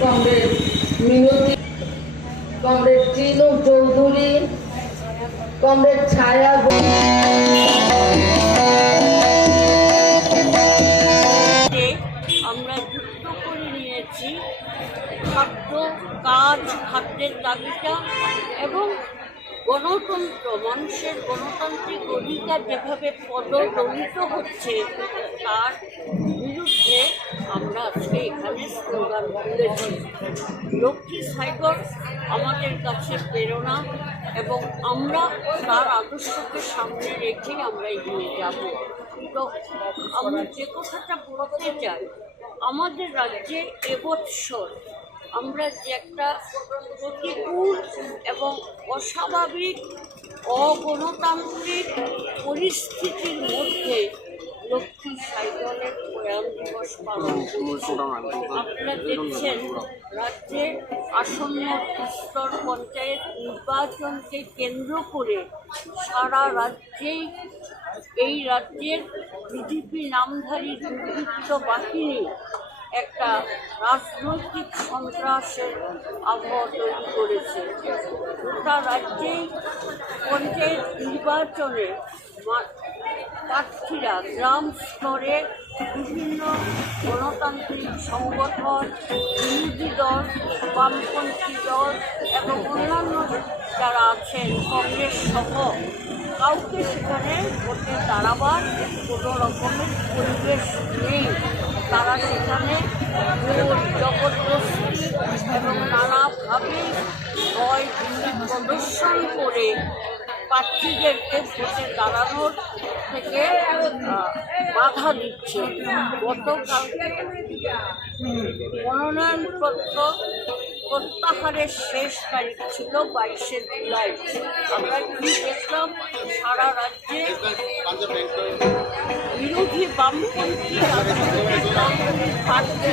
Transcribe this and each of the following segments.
কংগ্রেস মিনতি কংগ্রেস তৃণু চৌধুরী কংগ্রেস ছায়া আমরা যুক্ত করে নিয়েছি খাদ্য কাজ, খাদ্যের দাবিটা এবং গণতন্ত্র মানুষের গণতান্ত্রিক অধিকার যেভাবে পদদলিত হচ্ছে, তার বিরুদ্ধে আমরা আজকে এখানে স্লোগান তুলেছি। লক্ষ্মী সাইবর আমাদের কাছে প্রেরণা এবং আমরা তার আদর্শকে সামনে রেখে আমরা এগিয়ে যাব। তো আমরা যে কথাটা বলতে চাই, আমাদের রাজ্যে এবৎসর আমরা যে একটা প্রতিকূল এবং অস্বাভাবিক, অগণতান্ত্রিক পরিস্থিতির মধ্যে লক্ষ্মী সাইকেলের প্রয়াণ দিবস পালন আপনারা দেখছেন রাজ্যে আসন্ন স্তর পঞ্চায়েত নির্বাচনকে কেন্দ্র করে সারা রাজ্যেই এই রাজ্যের বিজেপি নামধারী দুর্বৃত্ত বাহিনী একটা রাজনৈতিক সন্ত্রাসের আবহাওয়া তৈরি করেছে। গোটা রাজ্যেই পঞ্চায়েত নির্বাচনে প্রার্থীরা গ্রাম স্তরে বিভিন্ন গণতান্ত্রিক সংগঠন, বিরোধী দল, বামপন্থী দল এবং অন্যান্য যারা আছেন কংগ্রেস সহ, কাউকে সেখানে ভোটে দাঁড়াবার কোনো রকমের পরিবেশ নেই। তারা সেখানে জবরদস্তি এবং নানাভাবে ভয় প্রদর্শন করে প্রার্থীদেরকে ভোটে দাঁড়ানোর থেকে বাধা দিচ্ছে। গতকাল মনোনয়নপত্র প্রত্যাহারের শেষ তারিখ ছিল বাইশে জুলাই। আমরা কি দেখলাম? সারা রাজ্যে বিরোধী বামপন্থী প্রার্থী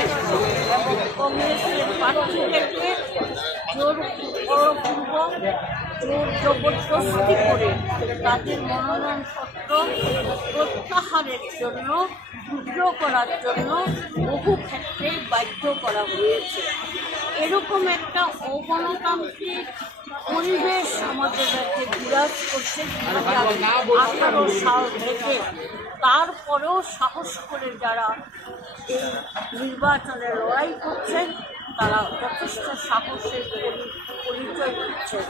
কংগ্রেসের প্রার্থীদেরকে জোর বলপূর্বক জোর জবরদস্তি করে তাদের মনোনয়নপত্র প্রত্যাহারের জন্য ক্ষুদ্র করার জন্য বহু ক্ষেত্রেই বাধ্য করা হয়েছে এরকম একটা অগণতান্ত্রিক পরিবেশ আমাদের রাজ্যে বিরাজ করছে। আঠারো সাল থেকে তারপরেও সাহস করে যারা এই নির্বাচনে লড়াই করছেন, তারা যথেষ্ট সাহসের পরিচয় দিচ্ছেন।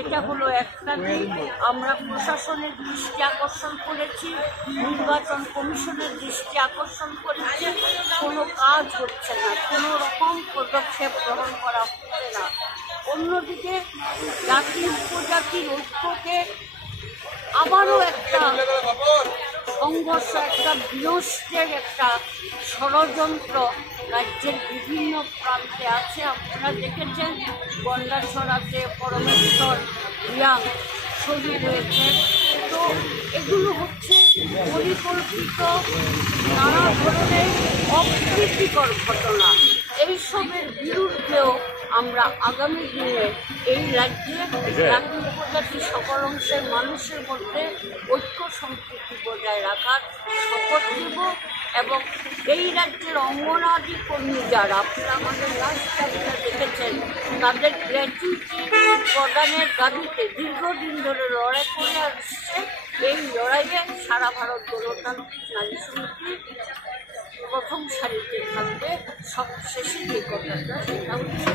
এটা হলো একটা দিক। আমরা প্রশাসনের দৃষ্টি আকর্ষণ করেছি, নির্বাচন কমিশনের দৃষ্টি আকর্ষণ করেছি। কোনো কাজ হচ্ছে না, কোনো রকম পদক্ষেপ গ্রহণ করা হচ্ছে না। অন্যদিকে জাতি উপজাতির ঐক্যকে আবারও একটা সংঘর্ষ একটা বিনষ্টের একটা ষড়যন্ত্র রাজ্যের বিভিন্ন প্রান্তে আছে। আপনারা দেখেছেন গন্ডাছড়াতে পরমেশ্বর রিয়াং শহীদ হয়েছে তো এগুলো হচ্ছে পরিকল্পিত নানা ধরনের অপ্রীতিকর ঘটনা। এইসবের বিরুদ্ধেও আমরা আগামী দিনে এই রাজ্যে উপজাতি সকল অংশের মানুষের মধ্যে ঐক্য সম্প্রীতি বজায় রাখার শপথ নেব এবং এই রাজ্যের অঙ্গনাদি কর্মী যারা আপনারা আমাদের লাস্ট চাকরিটা দেখেছেন তাদের গ্র্যাচুইটি প্রদানের দাবিতে দীর্ঘদিন ধরে লড়াই করে আসছে। এই লড়াইয়ে সারা ভারত গণতান্ত্রিক নারী সমিতি প্রথম সারিতে থাকবে সব শেষে যে কথাটা সেটা হচ্ছে